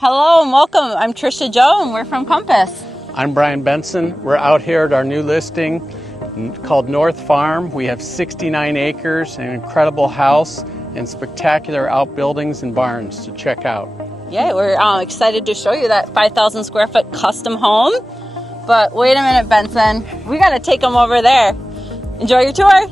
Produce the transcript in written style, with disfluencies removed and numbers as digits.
Hello and welcome. I'm Trisha Joe and we're from Compass. I'm Brian Benson. We're out here at our new listing called North Farm. We have 69 acres, an incredible house, and spectacular outbuildings and barns to check out. Yeah, we're excited to show you that 5,000 square foot custom home. But wait a minute, Benson. We got to take them over there. Enjoy your tour.